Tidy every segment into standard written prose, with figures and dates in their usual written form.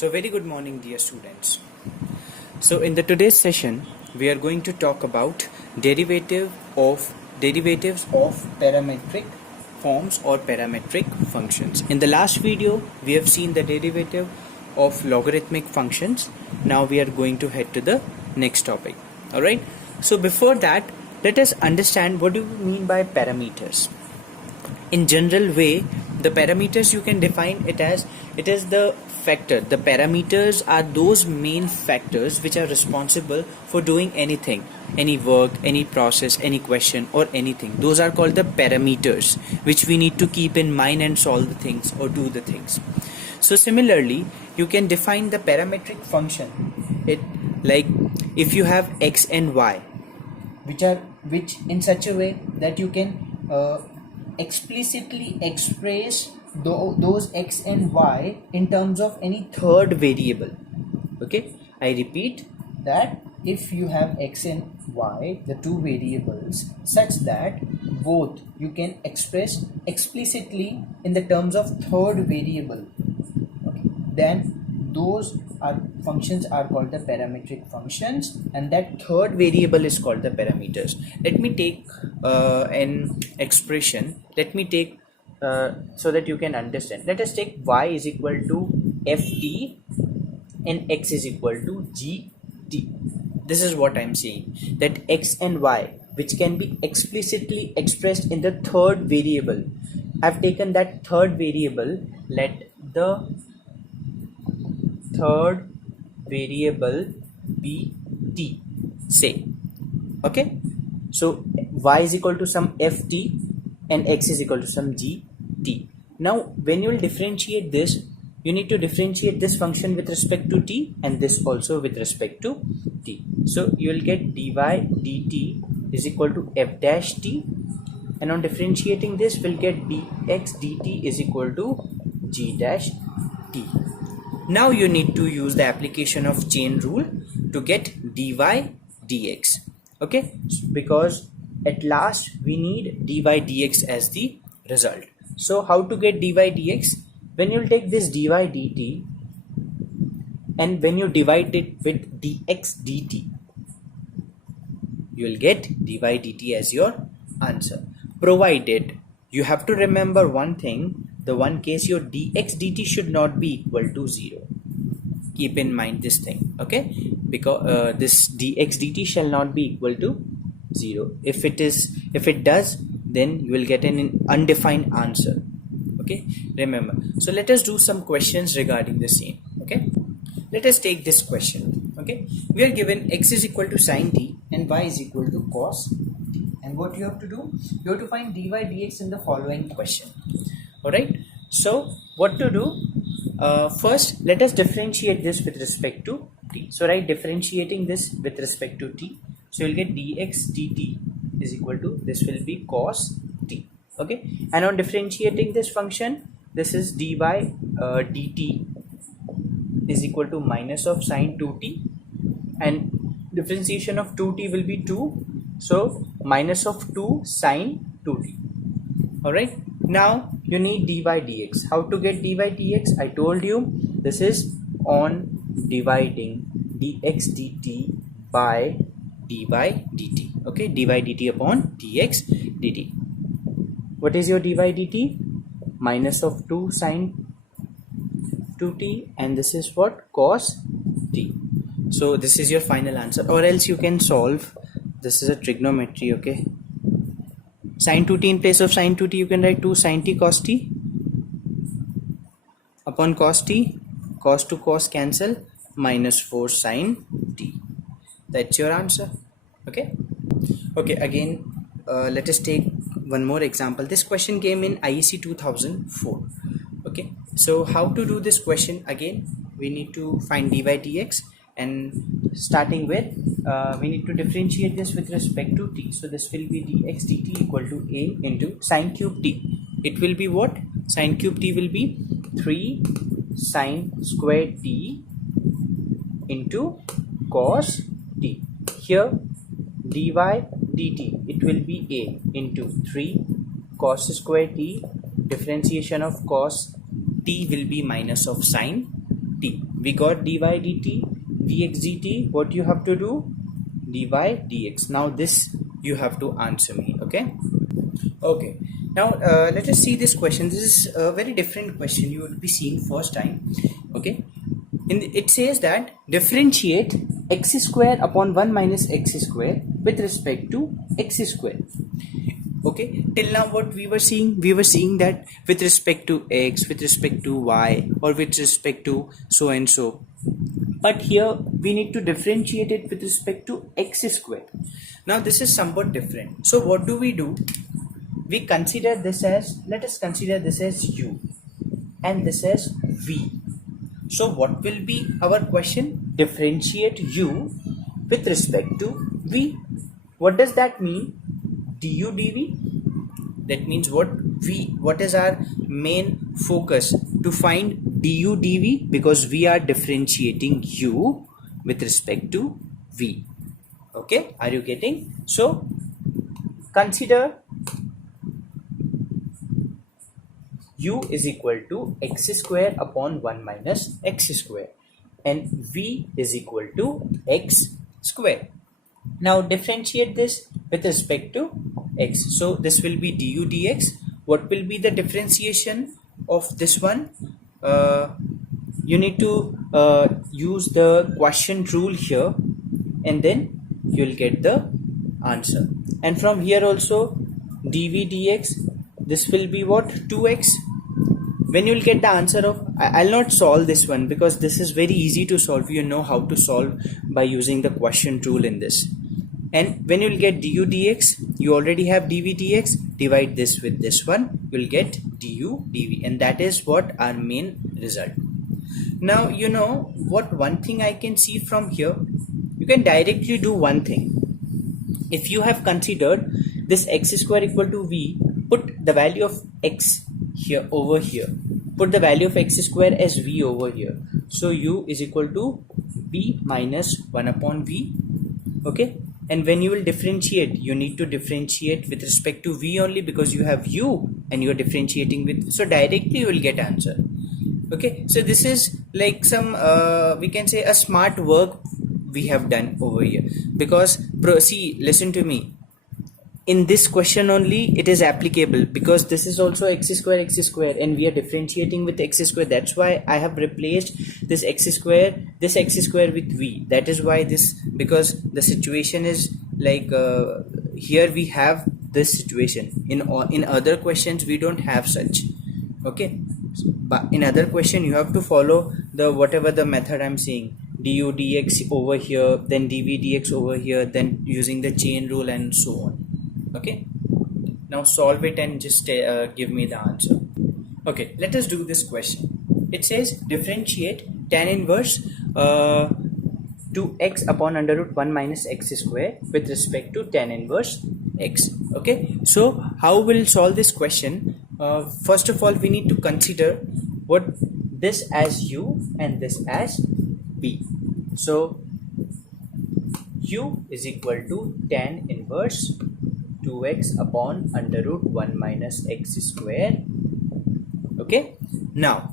So very good morning, dear students. So in the today's session we are going to talk about derivatives of parametric forms or parametric functions. In the last video we have seen the derivative of logarithmic functions. Now we are going to head to the next topic. Alright, so before that let us understand what do we mean by parameters. In general way, the parameters you can define it as it is the factor. The parameters are those main factors which are responsible for doing anything, any work, any process, any question or anything. Those are called the parameters which we need to keep in mind and solve the things or do the things. So similarly, you can define the parametric function. It like if you have x and y, which in such a way that you can explicitly express those x and y in terms of any third variable. Okay, I repeat that if you have x and y, the two variables, such that both you can express explicitly in the terms of third variable, okay, then those functions are called the parametric functions, and that third variable is called the parameters. Let me take an expression. Let me take so that you can understand. Let us take y is equal to ft and x is equal to gt. This is what I am saying, that x and y which can be explicitly expressed in the third variable. I have taken that third variable. Let the third variable be t, say. Okay, so y is equal to some ft and x is equal to some gt. Now when you will differentiate this, you need to differentiate this function with respect to t and this also with respect to t. So you will get dy dt is equal to f dash t, and on differentiating this we'll get dx dt is equal to g dash t. Now you need to use the application of chain rule to get dy dx. Okay, because at last we need dy dx as the result. So how to get dy dx? When you take this dy dt and when you divide it with dx dt, you will get dy dt as your answer, provided you have to remember one thing. The one case your dx dt should not be equal to 0. Keep in mind this thing, okay, because this dx dt shall not be equal to 0. If it does, then you will get an undefined answer. Okay, remember. So let us do some questions regarding the same. Okay, let us take this question. Okay, we are given x is equal to sine t and y is equal to cos t, and what you have to do, you have to find dy dx in the following question. Alright, so what to do? First let us differentiate this with respect to t. So write differentiating this with respect to t. So you'll get dx dt is equal to, this will be cos t. Okay, and on differentiating this function, this is dy dt is equal to minus of sine 2t, and differentiation of 2t will be 2, so minus of 2 sine 2t. Alright, now you need dy dx. How to get dy dx? I told you this is on dividing dx dt by dy dt. Okay, dy dt upon dx dt. What is your dy dt? Minus of 2 sine 2t, and this is what? Cos t. So this is your final answer, or else you can solve. This is a trigonometry. Okay, sine 2t in place of sine 2t you can write 2 sine t cos t upon cos t. Cos to cos cancel, minus 4 sine t. That's your answer. Okay, again let us take one more example. This question came in ISC 2004. Okay, so how to do this question? Again, we need to find dy dx, and starting with we need to differentiate this with respect to t. So this will be dx dt equal to a into sine cube t. It will be what? Sine cube t will be 3 sine square t into cos t. Here dy dt, it will be a into 3 cos square t. Differentiation of cos t will be minus of sine t. we got dy dt, dx dt. What you have to do? Dy dx. Now this you have to answer me. Okay. Okay. Now let us see this question. This is a very different question you will be seeing first time. Okay. It says that differentiate x square upon 1 minus x square with respect to x square. Okay, till now what we were seeing that with respect to x, with respect to y, or with respect to so and so, but here we need to differentiate it with respect to x square. Now this is somewhat different. So what do? We consider this as, let us consider this as u and this as v. So what will be our question? Differentiate u with respect to v. What does that mean? Du dv. That means what is our main focus? To find du dv, because we are differentiating u with respect to v. Okay, are you getting? So consider u is equal to x square upon 1 minus x square and v is equal to x square. Now differentiate this with respect to x. So this will be du dx. What will be the differentiation of this one? You need to use the quotient rule here and then you will get the answer. And from here also dv dx, this will be what? 2x. When you will get the answer of, I'll not solve this one because this is very easy to solve. You know how to solve by using the quotient rule in this. And when you will get du dx, you already have dv dx. Divide this with this one, you will get du dv, and that is what our main result. Now you know what one thing I can see from here. You can directly do one thing. If you have considered this x square equal to v, put the value of x here over here. Put the value of x square as v over here. So u is equal to b minus 1 upon v. Okay. And when you will differentiate, you need to differentiate with respect to v only, because you have u and you are differentiating with, so directly you will get answer. Okay, so this is like some we can say a smart work we have done over here, because see, listen to me, in this question only it is applicable, because this is also x square and we are differentiating with x square. That's why I have replaced this x square with v. That is why this, because the situation is like here we have this situation. In other questions we don't have such. Okay, but in other question you have to follow the whatever the method I'm saying, du dx over here, then dv dx over here, then using the chain rule and so on. Okay, now solve it and just give me the answer. Okay, let us do this question. It says differentiate tan inverse 2x upon under root 1 minus x square with respect to tan inverse x. Okay, so how we'll solve this question? First of all, we need to consider what this as u and this as b. So u is equal to tan inverse 2x upon under root 1 minus x square. Okay, now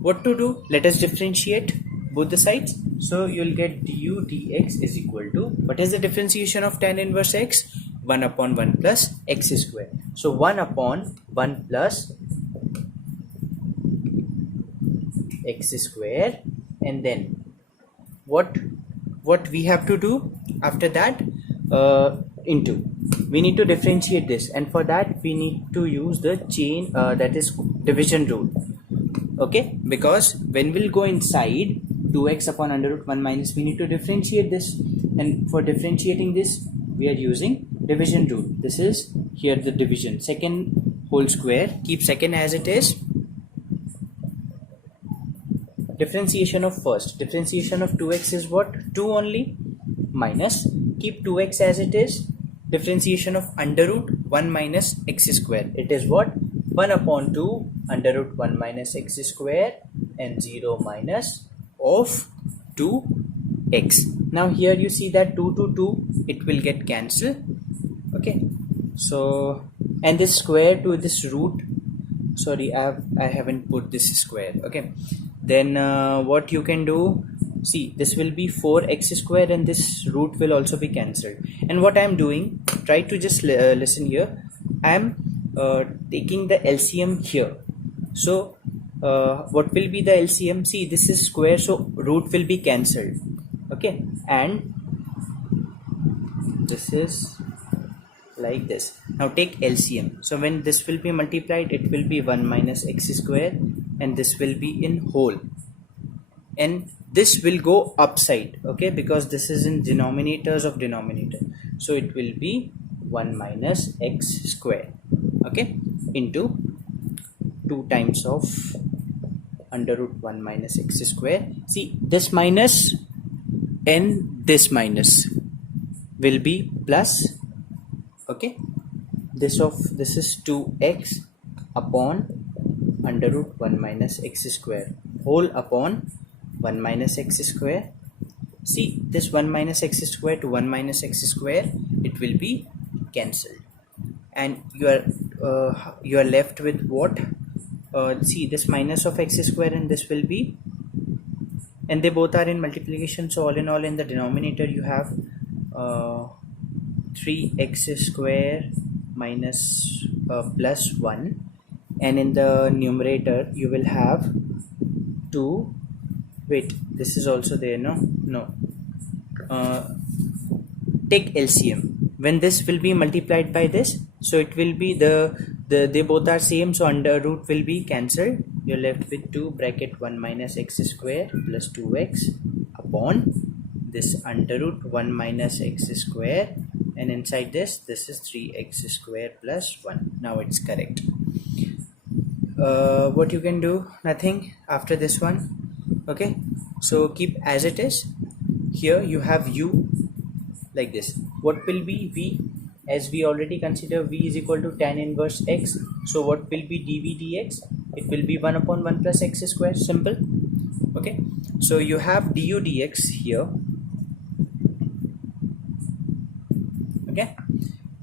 what to do? Let us differentiate both the sides. So you'll get du dx is equal to, what is the differentiation of tan inverse x? 1 upon 1 plus x square. So 1 upon 1 plus x square, and then what we have to do after that? Into, we need to differentiate this, and for that we need to use the chain that is division rule. Okay, because when we'll go inside 2x upon under root 1 minus, we need to differentiate this, and for differentiating this we are using division rule. This is here the division, second whole square, keep second as it is. Differentiation of first, differentiation of 2x is what? 2 only, minus, keep 2x as it is. Differentiation of under root 1 minus x square, it is what? 1 upon 2 under root 1 minus x square and 0 minus of 2x. Now here you see that 2 to 2 it will get cancelled. Okay, so and this square to this root, sorry I haven't put this square. Okay, Then what you can do, see, this will be 4x square and this root will also be cancelled. And what I am doing, try to just listen here. I am taking the LCM here. So what will be the LCM? See, this is square, so root will be cancelled. Okay, and this is like this. Now take LCM. So when this will be multiplied, it will be 1 minus x square, and this will be in whole, and this will go upside, okay, because this is in denominators of denominator. So it will be 1 minus x square, okay, into 2 times of under root 1 minus x square. See, this minus and this minus will be plus, okay, this is 2x upon under root 1 minus x square whole upon 1 minus x square. See, this 1 minus x square to 1 minus x square, it will be cancelled, and you are left with what? See, this minus of x square and this will be, and they both are in multiplication, so all in all in the denominator you have 3x square minus plus 1, and in the numerator you will have 2. Wait, this is also there, no. Take LCM. When this will be multiplied by this, so it will be they both are same, so under root will be cancelled. You're left with 2 bracket 1 minus x square plus 2x upon this under root 1 minus x square, and inside this is 3x square plus 1. Now it's correct. What you can do? Nothing after this one. Okay, so keep as it is. Here you have u like this. What will be v? As we already consider v is equal to tan inverse x, so what will be dv dx? It will be 1 upon 1 plus x square. Simple. Okay, so you have du dx here, okay,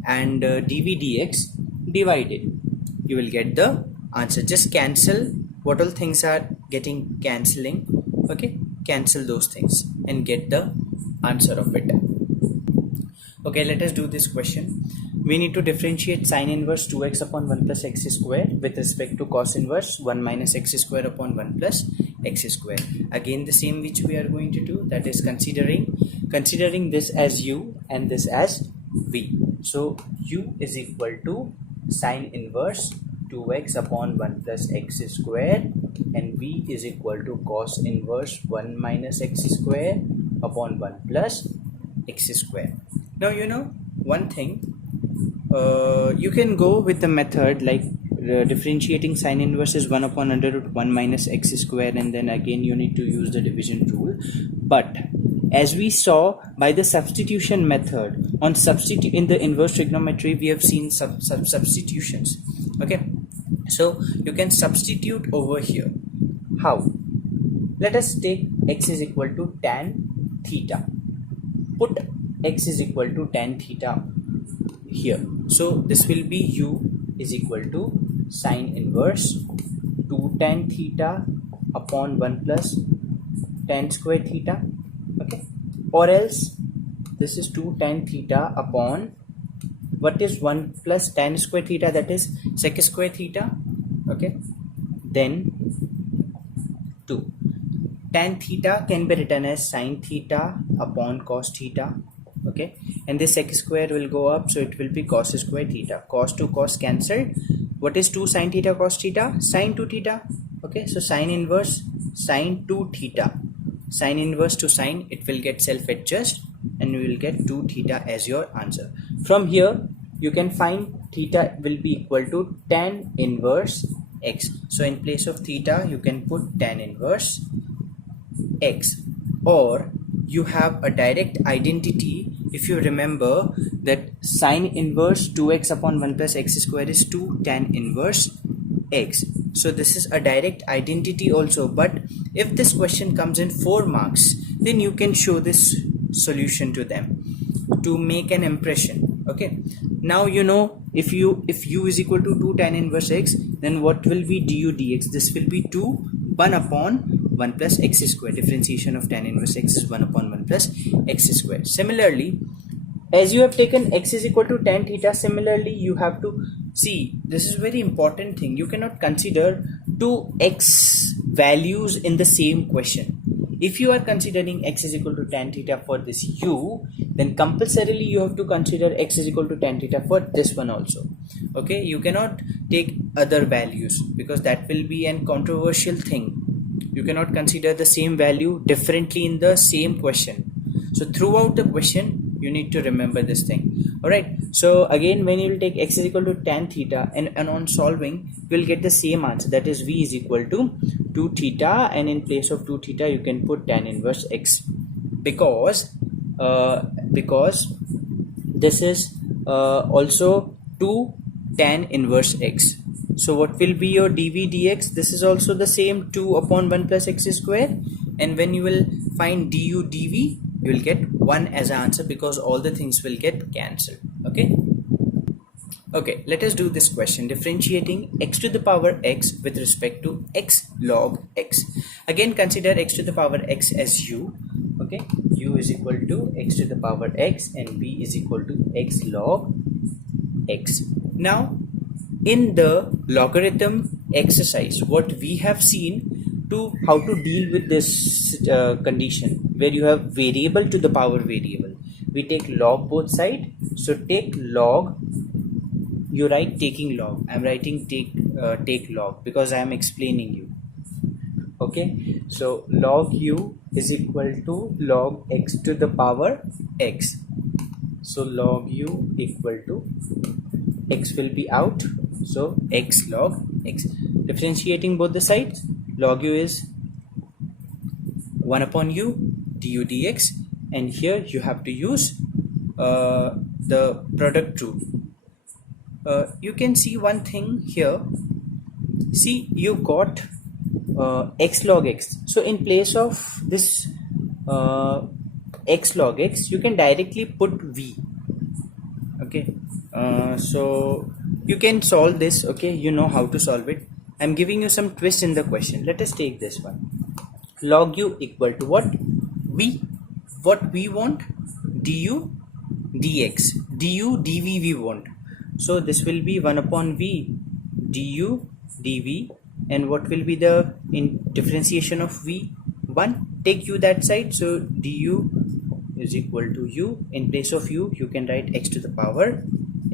and dv dx divided, you will get the answer. Just cancel what all things are getting cancelling, okay, cancel those things and get the answer of it. Okay, let us do this question. We need to differentiate sine inverse 2x upon 1 plus x square with respect to cos inverse 1 minus x square upon 1 plus x square. Again the same which we are going to do, that is considering this as u and this as v. So u is equal to sine inverse 2x upon 1 plus x square, and v is equal to cos inverse 1 minus x square upon 1 plus x square. Now you know one thing, you can go with the method like differentiating sine inverse is 1 upon under root 1 minus x square, and then again you need to use the division rule. But as we saw by the substitution method, in the inverse trigonometry we have seen substitutions. Okay, so you can substitute over here. How? Let us take x is equal to tan theta. Put x is equal to tan theta here. So this will be u is equal to sine inverse 2 tan theta upon 1 plus tan square theta. Okay, or else this is 2 tan theta upon what is 1 plus tan square theta, that is sec square theta. Okay, then 2 tan theta can be written as sine theta upon cos theta. Okay, and this sec square will go up, so it will be cos square theta. Cos to cos cancelled. What is 2 sine theta cos theta? Sine 2 theta. Okay, so sine inverse sine 2 theta, sine inverse to sine, it will get self adjust, and you will get 2 theta as your answer. From here you can find theta will be equal to tan inverse x. So in place of theta you can put tan inverse x, or you have a direct identity. If you remember that sine inverse 2x upon 1 plus x square is 2 tan inverse x. So this is a direct identity also, but if this question comes in 4 marks, then you can show this solution to them to make an impression. Okay, now you know if u is equal to 2 tan inverse x, then what will be du dx? This will be 2 1 upon 1 plus x square. Differentiation of tan inverse x is 1 upon 1 plus x square. Similarly, as you have taken x is equal to tan theta, similarly you have to see, this is very important thing, you cannot consider two x values in the same question. If you are considering x is equal to tan theta for this u, then compulsorily you have to consider x is equal to tan theta for this one also. Okay, you cannot take other values because that will be an controversial thing. You cannot consider the same value differently in the same question. So throughout the question you need to remember this thing. Alright, so again when you will take x is equal to tan theta, and on solving you will get the same answer, that is v is equal to 2 theta, and in place of 2 theta you can put tan inverse x, because this is also 2 tan inverse x. So what will be your dv dx? This is also the same 2 upon 1 plus x square, and when you will find du dv you will get 1 as an answer because all the things will get cancelled. Okay, let us do this question. Differentiating x to the power x with respect to x log x. Again consider x to the power x as u. Okay, u is equal to x to the power x and v is equal to x log x. Now in the logarithm exercise, what we have seen to how to deal with this condition where you have variable to the power variable, we take log both sides. So take log, you write taking log, I'm writing take log because I am explaining you. Okay, so log u is equal to log x to the power x. So log u equal to x will be out, so x log x. Differentiating both the sides, log u is 1 upon u du dx, and here you have to use the product rule. You can see one thing here. See, you got x log x. So in place of this x log x, you can directly put v. Okay, so you can solve this. Okay, you know how to solve it. I'm giving you some twist in the question. Let us take this one. Log u equal to what? V. What we want? Du dx. Du dv we want. So this will be 1 upon v du dv, and what will be the differentiation of v? 1. Take u that side, so du is equal to u. In place of u you can write x to the power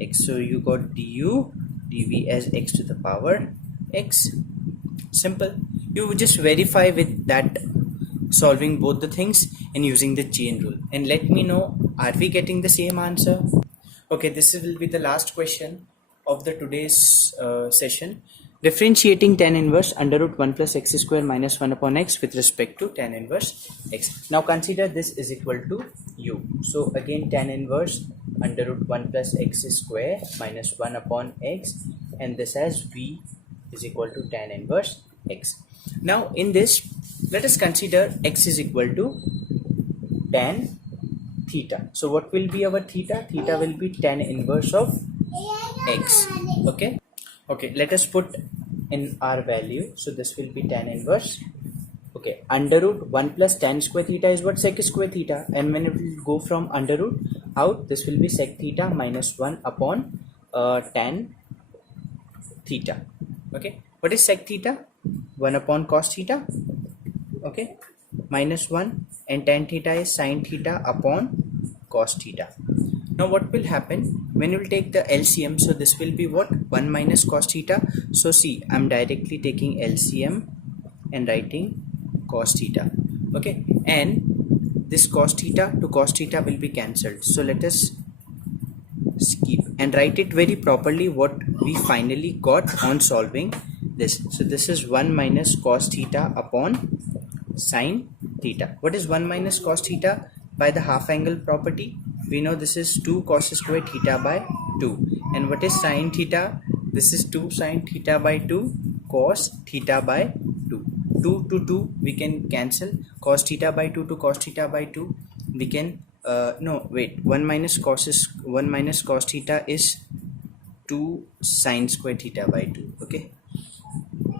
x, so you got du dv as x to the power x. Simple. You just verify with that, solving both the things and using the chain rule, and let me know, are we getting the same answer? Okay, this will be the last question of the today's session. Differentiating tan inverse under root 1 plus x square minus 1 upon x with respect to tan inverse x. Now consider this is equal to u. So again tan inverse under root 1 plus x square minus 1 upon x, and this as v is equal to tan inverse x. Now in this, let us consider x is equal to tan theta. So what will be our theta? Theta will be tan inverse of x. Okay, let us put in our value. So this will be tan inverse. Okay, under root 1 plus tan square theta is what? Sec square theta, and when it will go from under root out, this will be sec theta minus 1 upon tan theta. Okay, what is sec theta? 1 upon cos theta. Okay, minus 1, and tan theta is sin theta upon cos theta. Now what will happen when you will take the LCM? So this will be what? 1 minus cos theta. So see, I'm directly taking LCM and writing cos theta. Okay, and this cos theta to cos theta will be cancelled. So let us skip and write it very properly what we finally got on solving this. So this is 1 minus cos theta upon sin theta. What is 1 minus cos theta? By the half angle property, we know this is 2 cos square theta by 2. And what is sin theta? This is 2 sin theta by 2 cos theta by 2. 2 to 2 we can cancel. Cos theta by 2 to cos theta by 2 we can 1 minus cos theta is 2 sin square theta by 2. Okay,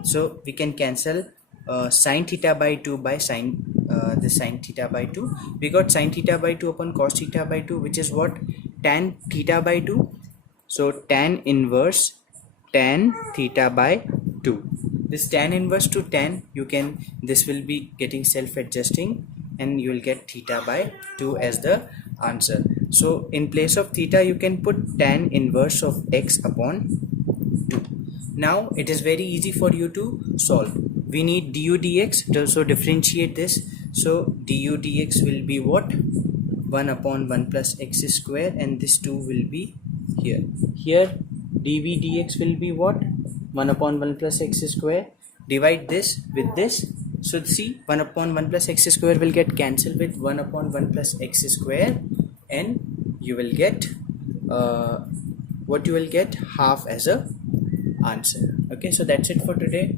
so we can cancel sine theta by 2 by the sine theta by 2. We got sine theta by 2 upon cos theta by 2, which is what? Tan theta by 2. So tan inverse tan theta by 2. This tan inverse to tan, this will be getting self-adjusting, and you will get theta by 2 as the answer. So in place of theta, you can put tan inverse of x upon 2. Now it is very easy for you to solve. We need du dx to also differentiate this. So du dx will be what? 1 upon 1 plus x square, and this 2 will be here. Here dv dx will be what? 1 upon 1 plus x square. Divide this with this. So see, 1 upon 1 plus x square will get cancelled with 1 upon 1 plus x square, and you will get what you will get? Half as a answer. Okay, so that's it for today.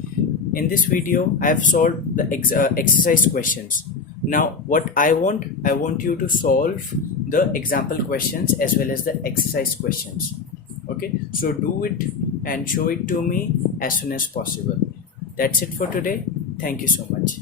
In this video, I have solved the exercise questions. Now what I want you to solve the example questions as well as the exercise questions. Okay, so do it and show it to me as soon as possible. That's it for today. Thank you so much.